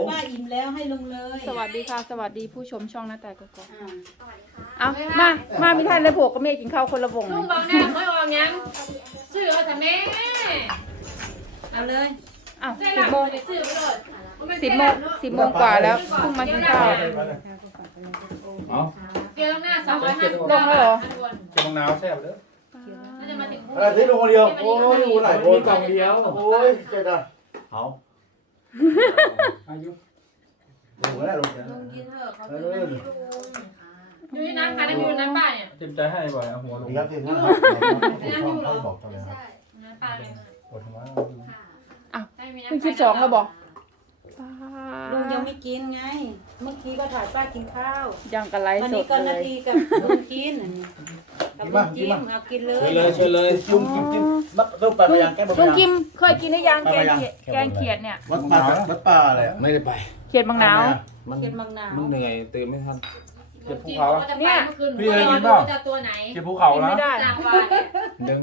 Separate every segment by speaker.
Speaker 1: ง
Speaker 2: ป้าอิ่มแล้วให้ลงเลย
Speaker 3: สวัสดีค่ะ สวัสดีผู้ชมช่องหน้าแต่กกอก
Speaker 2: อ่า
Speaker 3: เอามาไม่ทันเลยพวกก็เมฆกินข้าวคนละวง
Speaker 4: ลุงบอกแน่ไม่ออกยังซื้อเอาแต่แม่
Speaker 2: เอาเลย
Speaker 3: อ้าว
Speaker 4: ใช่
Speaker 3: สิ
Speaker 4: ละ
Speaker 3: บโมง
Speaker 4: ซื้อไปเลย
Speaker 3: 10 โมงกว่าแล้วเพิ่งมากินข้าว
Speaker 1: เอา
Speaker 4: เกลียวหน้า250
Speaker 3: ลงแล้วเหรอ
Speaker 1: จะมะนาวแซ่บเด้อ
Speaker 4: มันจะมาถึง
Speaker 5: อะไรที่ลงคนเดียวโอ้ยหลายคน
Speaker 1: มีกล่องเดียว
Speaker 5: โอ้ยเจ๊ดาเอา
Speaker 1: อายุ
Speaker 5: ลงก็ได้ลงแค่
Speaker 6: ลุงกินเถอะเขากินไม่ดีลุง
Speaker 4: อยู่ที่น้ำค่ะน้ำอยู่น้ำป้าเนี่ย
Speaker 1: เต็มใจให้บ่อยเอาหัวลง
Speaker 5: ดีครับที่ท่านเขาบอกตอนนี้
Speaker 6: ใช่
Speaker 4: น้ำป้าเลย
Speaker 1: ปวดหัว
Speaker 4: ให้มี
Speaker 3: เพิ่ง
Speaker 4: น้ำ
Speaker 3: คลิป2แล้วบอก
Speaker 2: ลุงยังไม่กินไง เมื่อกี้ก็ถ่ายป้ากินข้าว
Speaker 3: ยังกันไลฟ์
Speaker 2: วัน
Speaker 3: ส
Speaker 2: นี้
Speaker 3: ด
Speaker 2: ก็
Speaker 3: เล
Speaker 2: นาย ทีกับลุงกินอันนี้กับลุงจิ้มเอากินเลย
Speaker 1: ช่วยเลย
Speaker 5: จุ่มจิ้มนับต้องไปยังแก้บน
Speaker 3: ลุง
Speaker 5: ยัง
Speaker 3: กิมเคยกินหรือยังแกงเขียดเนี่ย
Speaker 5: วัดป่าอะไรอ่ะ
Speaker 1: ไม่ได้ไป
Speaker 3: เขียดบางหนาว
Speaker 1: มัน
Speaker 2: เขียดบางนาว
Speaker 1: มันเหนื่อยตื่นไม่ทันเก็บภู
Speaker 4: จีบ
Speaker 1: เขา
Speaker 4: ว่าจะไปเมื่อคืนจะตัวไหน
Speaker 1: เก็บภูเขา
Speaker 3: กิน
Speaker 1: นะ
Speaker 3: ไม่ได้
Speaker 4: ต่างวาเนี่ย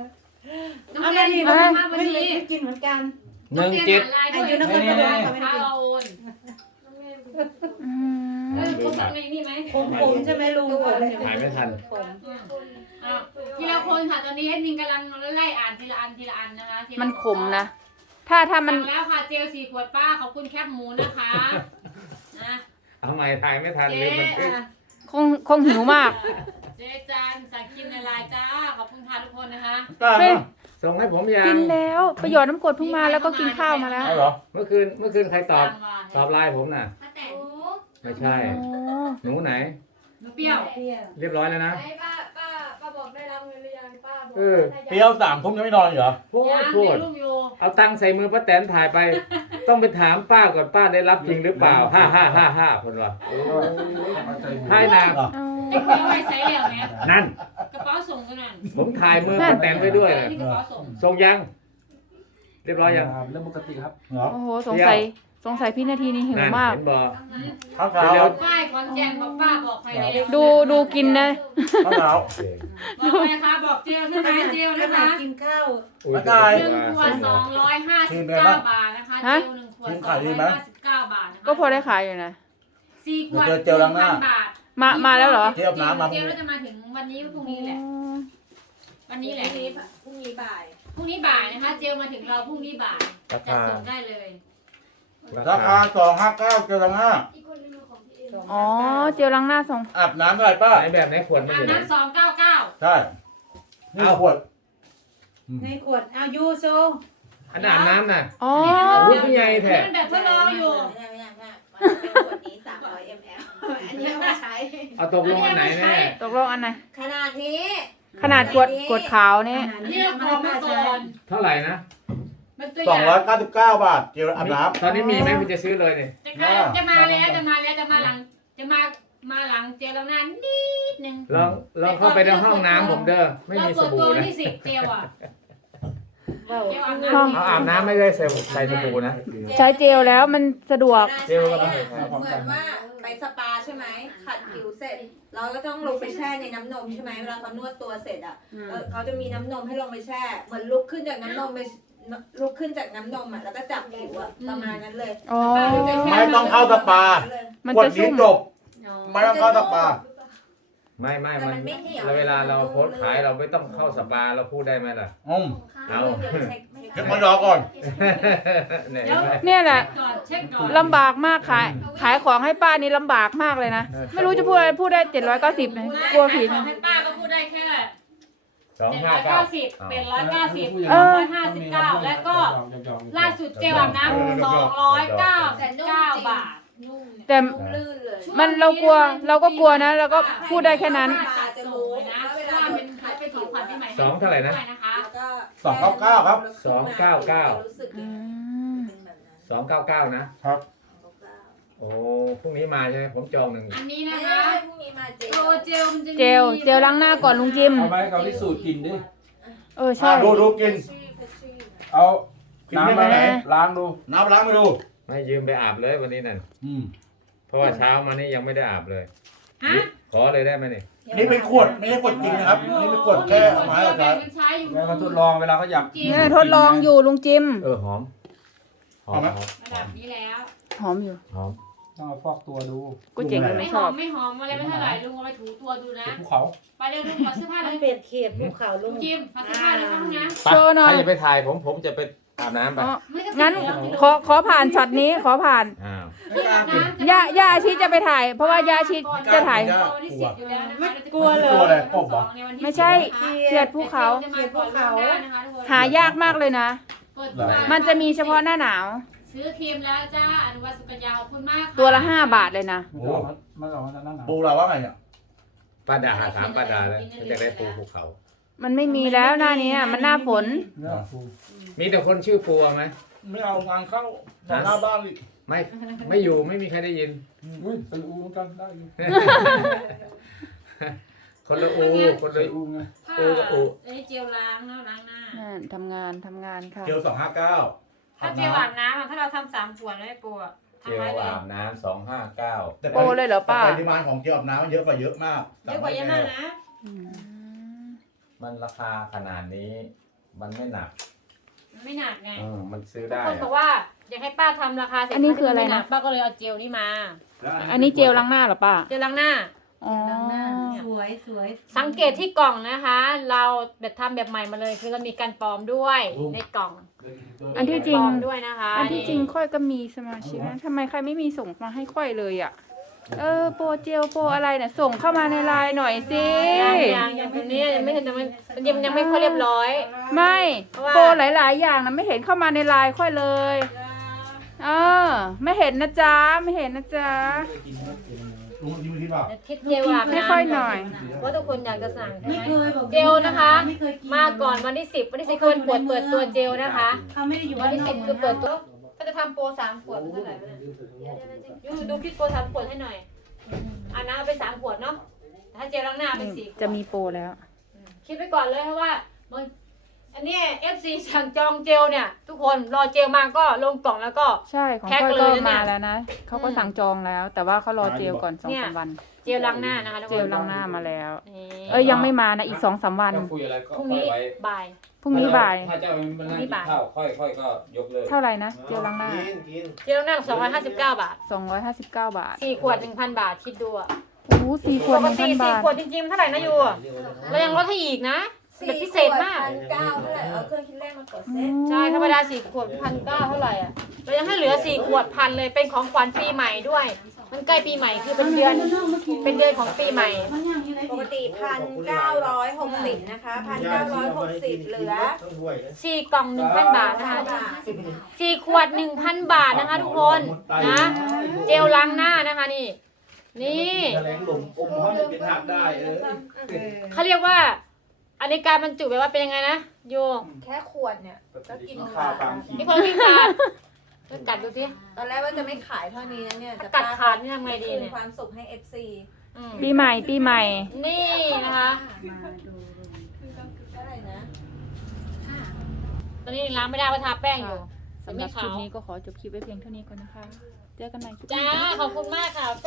Speaker 1: 17
Speaker 4: น้อง
Speaker 2: เอา
Speaker 4: เรี
Speaker 2: นาย
Speaker 4: น
Speaker 2: ที
Speaker 4: มา
Speaker 2: ไม่
Speaker 4: วัน
Speaker 2: ไม่
Speaker 4: นี้
Speaker 2: ไม่กินเหมือนกัน
Speaker 4: น้องเรียนหาลายด้วย
Speaker 2: อายุนักเรียนก็ไม่ได้
Speaker 4: ข้าวโอน
Speaker 3: อืม
Speaker 4: เออคุณทำในนี่ไหม
Speaker 2: ผมใช่ไหมลุงผม
Speaker 1: ถ่ายไม่ทัน
Speaker 2: ผม
Speaker 4: ทีละคนค่ะตอนนี้แอดมินกำลังไล่อ่านทีละอันนะคะ
Speaker 3: มันขมนะ ถ้ามัน
Speaker 4: สั่งแล้วค่ะเจล4 ขวดป้าขอบคุณแคบหมูนะคะนะ
Speaker 1: เอาใหม่ถ่ายไม่ทัน
Speaker 4: เจ
Speaker 1: เลยมันขึ้น
Speaker 3: คงหิวมาก
Speaker 4: เจจานสั่งกินในไลน์จ้าขอบคุณค่ะทุกคนนะคะ
Speaker 3: เฮ้ย
Speaker 1: ส่งให้ผมยั
Speaker 3: กิ
Speaker 1: ง
Speaker 3: นแล้วประโยชน์น้ำกรดเพิ่งมาแล้วก็กินข้าวมาแล้ว
Speaker 1: เอาเหรอเมื่อคืนใครตอบไลน์ผมน่ะ
Speaker 6: ป้าแตน
Speaker 1: ไม่ใช่
Speaker 3: อ๋อ
Speaker 1: หนูไหน
Speaker 4: หนูเปรี้ยว
Speaker 2: เปรี้ยว
Speaker 1: เรียบร้อยแล้วนะ
Speaker 6: ไอ้ป้าบอกได้รับเงินหรือยังป้าบอก
Speaker 1: เออ
Speaker 5: เปรี้ยว3 ทุ่มยังไม่นอนเหรอ
Speaker 1: พูด
Speaker 4: ยัง
Speaker 1: พูด
Speaker 4: มีลูกอยู่
Speaker 1: เอาตังค์ใส่มือป้าแตนถ่ายไป ต้องไปถามป้าก่อนป้าได้รับจริงหรือเปล่าฮ่าคนวะให้นา
Speaker 3: เอา
Speaker 4: เด็กไม่ไว้ใส่เหลี่ยมไหม
Speaker 1: นั่น
Speaker 4: กระเป๋าส่งกันนั่น
Speaker 1: ผมถ่ายมือป้าแตนไว้ด้วยเลย
Speaker 4: นี่กระเป๋าส่ง
Speaker 1: ส่งยัง เรียบร้อยยัง
Speaker 7: เรื่องปกติครับ
Speaker 5: เหรอ
Speaker 3: โอ้โหสงสัยพี่นาทีนี้หิว
Speaker 1: นั่น
Speaker 3: มาก
Speaker 1: เห็นบอก
Speaker 5: ข้าวเช้า
Speaker 4: ป้ายคอนแกนบอกป้าบอกใครเนี่ย
Speaker 3: ดูกินนะ
Speaker 5: ข้าวเช้า
Speaker 4: บอกใครคะบอกเจลใช่ไหมเจล
Speaker 2: ข
Speaker 4: นะ
Speaker 2: นา
Speaker 4: คะ
Speaker 2: ดกินข้าว
Speaker 5: ไม่ได้
Speaker 4: 1 ขวด259 บาทนะคะเจล1 ขวด259 บาทนะคะ
Speaker 3: ก็พอได้ขายอยู่นะ
Speaker 4: 4 ขวด
Speaker 5: เจลล้างหน้า
Speaker 4: 1,000 บาท
Speaker 3: มาแล้วเหรอ
Speaker 5: เทียบน้ำมา
Speaker 4: เจลจะมาถึงวันนี้พรุ่งนี้แหละ วันนี้แหละ
Speaker 6: พรุ่งนี้บ่าย
Speaker 4: พรุ่งนี้บ่ายนะคะ เจลมาถึงเราพรุ่งนี้บ่าย
Speaker 1: รา
Speaker 4: จะ
Speaker 1: คา
Speaker 4: ส่งได้เลย
Speaker 5: ราคา259เจลล้างหน้า
Speaker 6: อีกคนนึงของพี่เอ็ม
Speaker 3: อ๋อเจลล้างหน้าส่ง
Speaker 5: อาบน้ำเท่าไหร่ป้า
Speaker 1: ไหนแบบไหนขวดมัน
Speaker 4: อา
Speaker 1: อบ ยู่ไหน
Speaker 4: น้ำ299
Speaker 5: ใช่นี่ขวด
Speaker 2: ในขวดเอายูโซ
Speaker 1: อันอาบน้ำน่ะ
Speaker 3: อ๋อ
Speaker 1: โอ้ยพี่ใหญ่แท้
Speaker 4: มันแบบทดลองอยู่
Speaker 6: ไม่มันเป็นขวดนี้300 ml อันนี้เอามาใช้
Speaker 1: เอาตกลงอันไหนแน่
Speaker 3: ตกลงอันไหน
Speaker 6: ขนาดนี้
Speaker 3: ขนาดกดขาวนี่
Speaker 4: อันนี้เราขอมาก่อน
Speaker 1: เท่าไหร่นะ
Speaker 4: มันตัวอย่าง
Speaker 5: 299 บาทเจลอาบน้ำ
Speaker 1: ตอนนี้มีไหมคุณจะซื้อเลยนี่
Speaker 4: จะมาแล้วจะมาหลังจะมาหลังเจลล้างหน้านิดนึง
Speaker 1: ลองเข้าไปในห้องน้ำผมเด้อ ไม่
Speaker 4: เรา
Speaker 1: มีส
Speaker 4: เปิดตัว
Speaker 1: บู่นะ
Speaker 4: ที่10เจลอ่ะ
Speaker 2: ว้าว
Speaker 4: เจลอาบน้ำ
Speaker 1: เอาอาบน้ำไม่ได้ใส่สบู่นะ
Speaker 3: ใช้เจลแล้วมันสะดวก
Speaker 1: เจลก็ไม่
Speaker 6: เห
Speaker 1: ใช่
Speaker 6: มือนว่าไปสปาใช่ไหมขัดผิวเสร็จ เราก็ต้องลงไปแช่ในน้ำนมใช่ไหมเวลาเขานวดตัวเสร็จอ่ะเขาจะมีน้ำนมให้ลงไปแช่ เหมือนลุกขึ้นจากน้ำนมไปลุกขึ้นจากน้ำนมอ่ะแล้วก็จับผิวอ่ะประมาณนั้นเลย
Speaker 3: อ๋อ
Speaker 5: ไม่ต้องเข้าสปา
Speaker 3: มัน
Speaker 5: ขวด
Speaker 3: จะ
Speaker 5: นี้
Speaker 3: ชุ่ม
Speaker 5: จบ ไม่ต้องเข้าสปา
Speaker 1: ไม่มันเวลาเราโพสต์ขายเราไม่ต้องเข้าสปาเราพูดได้ไหมล่ะ เอา
Speaker 5: เช็คมาดอก่อน
Speaker 1: เนี่ย
Speaker 3: เนี่ยแหละ
Speaker 4: ก่อนเช็คก่อน
Speaker 3: ลำบากมากขายของให้ป้านี่ลำบากมากเลยนะ ไม่รู้จะพูดอะไรพูดได้790เลยกลัวผิด
Speaker 4: ให้ป้าก็พูดได้แค่
Speaker 1: 259
Speaker 4: เป็น190
Speaker 3: เออ
Speaker 4: 159แล้วก็ล่าสุดเจลอาบน้ำ299 บาท
Speaker 6: นุ่มเนี่ย
Speaker 3: แต่
Speaker 6: นุ่มลื่นเลย
Speaker 3: มันเราก็กลัวนะเราก็พูดได้แค่นั้น
Speaker 6: ปาจะรู้
Speaker 4: นะ
Speaker 6: ว่าเว
Speaker 4: เว
Speaker 6: ลา
Speaker 4: ลา
Speaker 6: โด
Speaker 4: เป็น น
Speaker 6: ขัด
Speaker 4: เป็นของขวัญปีใหม่
Speaker 1: สองเท่าไหร่นะ
Speaker 4: ด้วยนะคะ
Speaker 6: แล้วก็
Speaker 5: 299 ครับ
Speaker 1: 299
Speaker 6: รู้สึก
Speaker 3: อื
Speaker 6: ยังไง
Speaker 3: ม
Speaker 6: เป็นแบบนั้น
Speaker 1: 299 นะ
Speaker 5: ครับ
Speaker 1: โอ้พรุ่งนี้มาใช่ไหมผมจองหนึ่ง
Speaker 4: อันนี้
Speaker 6: ไม่
Speaker 4: นะ
Speaker 6: ได้
Speaker 4: คะ
Speaker 6: พรุ่งนี้มาเจ
Speaker 4: โปรเจลมันจะมี
Speaker 3: เจลล้างหน้าก่อนลุงจิม
Speaker 7: เอาไปให้เขาที่สูตรกินดิ
Speaker 3: ใช่
Speaker 5: ดูกิน
Speaker 7: เอา
Speaker 5: กินได้
Speaker 7: น้ำ
Speaker 5: ไหม
Speaker 7: มาล้างดู
Speaker 5: น้ำล้างมาดู
Speaker 1: ไม่ยืมไปอาบเลยวันนี้นั่นเพราะว่าเช้ามานี่ยังไม่ได้อาบเลย
Speaker 4: ฮะ
Speaker 1: ขอเลยได้ไหมนี่
Speaker 5: นี่เป็นขวดไม่ใช่ขวดจริงนะครับ นี่เป็นขวดแค่เอามาให้เราใช้
Speaker 4: มันใช้อยู่
Speaker 7: แล้วก็ทดลองเวลาเขาอยาก
Speaker 4: จริง
Speaker 3: เนี่ยทดลองอยู่ลุงจิม
Speaker 1: หอม
Speaker 5: หอมไหม
Speaker 4: ระดับนี้แล้ว
Speaker 3: หอมอยู่
Speaker 1: หอม
Speaker 7: ต้องเอาฟอกตัวดู
Speaker 3: กูเจ๋งเลย
Speaker 4: ไม่
Speaker 3: ไม่
Speaker 4: ห
Speaker 3: ช
Speaker 4: อ
Speaker 3: อ
Speaker 4: ม
Speaker 3: บ
Speaker 4: ไม่หอมอะไรไม่เท่าไหร่ลุงเอาไปถูตัวดูนะ
Speaker 5: ภูเขา
Speaker 4: ไปเร็วลุงขอเสื้อผ้าเล
Speaker 2: มัน
Speaker 4: ย
Speaker 2: เป็นเขตภูเขาลุ
Speaker 4: ลุ
Speaker 2: ง
Speaker 4: งจิมขอเสื้อผ้าเลยเข้าห้องน้
Speaker 1: ไป
Speaker 3: โชว์หน่อย
Speaker 1: ใครจะไปถ่ายผมจะไปอาบน้ำไป
Speaker 3: อ๋อ
Speaker 4: ำไม่ต้อง
Speaker 3: งั้นขอผ่านช็อตนี้ขอผ่าน
Speaker 1: อ้าว
Speaker 5: ไม่กล้ากิน
Speaker 3: ย่าอาชีจะไปถ่าย เพราะว่าย่าอาชีจะถ่าย
Speaker 2: กลัวเลย
Speaker 5: กลัวอะไรกบเหรอ
Speaker 3: ไม่ใช่เขียดภูเขา หายากมากเลยนะ มันจะมีเฉพาะหน้าหนาว
Speaker 4: ซื้อครีมแล้วจ้าอนุวัฒน์สุกัญญาขอบคุณมาก
Speaker 3: ตัวละ5 บาทเลยนะ
Speaker 7: มันออกมาจากหน้าหนาว
Speaker 5: ปูเราว่าไงเนี่ย
Speaker 1: ป้าดาถามป้าดาแล้วจะได้ปูภูเขา
Speaker 3: มันไม่มีแล้วหน้านี้อะมันหน้าฝน
Speaker 7: เนี่ยปู
Speaker 1: มีแต่คนชื่อปูไหม
Speaker 5: ไม่เอางานเข้าต่อหน้าบ้านอีก
Speaker 1: ไม่อยู่ไม่มีใครได้ยิน
Speaker 7: อุ้ยเป็นอูเหมือนกันได้อยู่
Speaker 1: คนละอูคนละ
Speaker 7: เป็นอูไง
Speaker 4: ผ้าไอ้เจลล้างเนาะล้างหน้า
Speaker 3: นั่นทำงานค่ะ
Speaker 5: เกียว259
Speaker 4: ถ้าเจลอาบน้ำอะถ้าเราทำ3 ขวดแล้วไอ้ปูอะ
Speaker 1: เจลอาบน้ำ259
Speaker 5: แต่
Speaker 3: โปรเลยเหรอป้า
Speaker 5: ปริมาณของเกียวอาบน้ำมันเยอะกว่าเยอะมาก
Speaker 4: เยอะกว่าเยอะมากนะ
Speaker 3: อืม
Speaker 1: มันราคาขนาดนี้ มันไม่หนัก
Speaker 4: มันไม่หนักไง
Speaker 1: มันซื้อ
Speaker 4: ทุก
Speaker 1: ได้
Speaker 4: คนบอกว่าอยากให้ป้าทำราคาเสร็จ
Speaker 3: อันนี้คืออะไรนะ
Speaker 4: ป้าก็เลยเอาเจลนี่มา
Speaker 3: อันนี้เจลล้างหน้าเหรอป้า
Speaker 4: เจลล้างหน้า
Speaker 3: อ๋อ
Speaker 2: สวยสวย
Speaker 4: สังเกตที่กล่องนะคะ เราแบบทำแบบใหม่มาเลย คือเรามีการปลอมด้วยในกล่อง
Speaker 3: อันที่จริง
Speaker 4: มีการปลอมด้วยนะคะ
Speaker 3: อันที่จริงค่อยก็มีสมาชิกนะทำไมใครไม่มีส่งมาให้ค่อยเลยอ่ะ โปรเจลโปรอะไรเนี่ยส่งเข้ามาในไลน์หน่อยสิ
Speaker 4: ยังเป็นนี้ยังไม่เห็นยังไม่ค่อยเรียบร้อย
Speaker 3: ไม่
Speaker 4: เพราะว่า
Speaker 3: โปรหลาย ๆ อย่างนะไม่เห็นเข้ามาในไลน์ค่อยเลยไม่เห็นนะจ๊ะไม่เห็นนะจ๊ะ
Speaker 5: ลุงกินที่เปล่า
Speaker 4: ทิศเจลอาบ
Speaker 3: ไม่
Speaker 4: น้ำ
Speaker 3: ค่อยหน่อย
Speaker 4: เพราะทุกคนอยากจะสั่งใช่
Speaker 2: ไม่
Speaker 4: ไหม
Speaker 2: เคยบอก
Speaker 4: เจลนะคะ
Speaker 2: ไม่เคยกิน
Speaker 4: มาก่อนวันที่10วันที่10คือวันเปิดตัวเจลนะคะ
Speaker 2: เขาไม่ได้อยู่
Speaker 4: วันที่
Speaker 2: บ้านนอก
Speaker 4: 10คือเปิดตัวก็จะทำโปร3 ขวดเท่าไหร่วะเนี่ยดูคลิปโปร3 ขวดให้หน่อยเอาน้ำเอาไป3 ขวดเนาะถ้าเจลล้างหน้าเป็น4 ขวด
Speaker 3: จะมีโปรแล้ว
Speaker 4: คิดไปก่อนเลยเพราะว่าอันนี้ FC สั่งจองเจลเนี่ย ทุกคนรอเจลมาก็ลงกล่องแล้วก็
Speaker 3: ใช่ของ
Speaker 4: แพ็ค
Speaker 3: ค่อย
Speaker 4: เล
Speaker 3: ก็
Speaker 4: ยนะเนี่ย
Speaker 3: มาแล้วนะเขาก็สั่งจองแล้ว แต่ว่าเขารอเจลก่อน
Speaker 4: เนี่ย
Speaker 3: 2-3 วัน
Speaker 4: เจลล้างหน้านะคะทุก
Speaker 3: เจ
Speaker 4: คน
Speaker 3: ลล้างหน้ามาแล้ว
Speaker 4: นี่
Speaker 3: ยังไม่มานะอีก 2-3 วัน
Speaker 1: ก็คุยอะไรก็
Speaker 4: พรุ่ง
Speaker 1: ค่อย
Speaker 4: นี้
Speaker 1: ไว้
Speaker 4: บ่าย
Speaker 3: พรุ่งนี้บ่าย
Speaker 1: ถ้าเจ้ามันนั่งกินข้าวค่อยก็ยกเลิก
Speaker 3: เท่าไหร่นะเจลล้างหน้า
Speaker 4: เจลล้างหน้า259 บาท
Speaker 3: 259 บาท
Speaker 4: 4 ขวด 1,000 บาทคิดดูอะ
Speaker 3: โอ้โห4 ขวด
Speaker 4: ปกติ
Speaker 3: 1,000 บาท
Speaker 4: 4 ขวดจริงๆมันเท่าไหร่นะยูอะเรายังลดให้อีกนะแบบพิเศษมาก
Speaker 6: 1,900เท่าไหร่เอาเครื่องคิดเลขมากดเซ็ต
Speaker 4: ใช่ธรรมดา4 ขวด 1,900 เท่าไหร่อ่ะเรายังให้เหลือ4 ขวดพันเลยเป็นของขวัญปีใหม่ด้วย มันใกล้ปีใหม่คือเป็นเดือนของปีใหม่
Speaker 6: ปกติ1,960นะคะ1,960เหลือ
Speaker 4: 4 กล่อง 1,000 บาทนะคะ4 ขวด 1,000 บาทนะคะทุกคนนะเจลล้างหน้านะคะนี่ นี่
Speaker 5: แถลงหลงอมห้อยเป็นหักได้
Speaker 4: เขาเรียกว่า อันนี้การบรรจุแบบว่าเป็นยังไงนะโย
Speaker 6: แค่ขวดเนี่ยก็กิน
Speaker 5: ข้าวตามขี
Speaker 4: นี่คนละพี่ขาดแล้วกัดดูสิ
Speaker 6: ตอนแรกว่าจะไม่ขายเท่านี้นะเนี่ย
Speaker 4: กัดขาดนี่ทำไงดี
Speaker 6: คืน
Speaker 4: เนี่ย
Speaker 6: ความสุขให้ FC
Speaker 4: อืม
Speaker 3: ปีใหม่ปีใหม่
Speaker 4: นี่นะคะ
Speaker 6: เท่าไหร่นะ
Speaker 4: ตอนนี้ยังล้างไม่ได้เพราะทาแป้งอยู่
Speaker 3: สำหรับคลิปนี้ก็ขอจบคลิปไว้เพียงเท่านี้ก่อนนะคะ เจอกันใหม่คลิปหน้า
Speaker 4: จ้า ขอบคุณมากค่ะ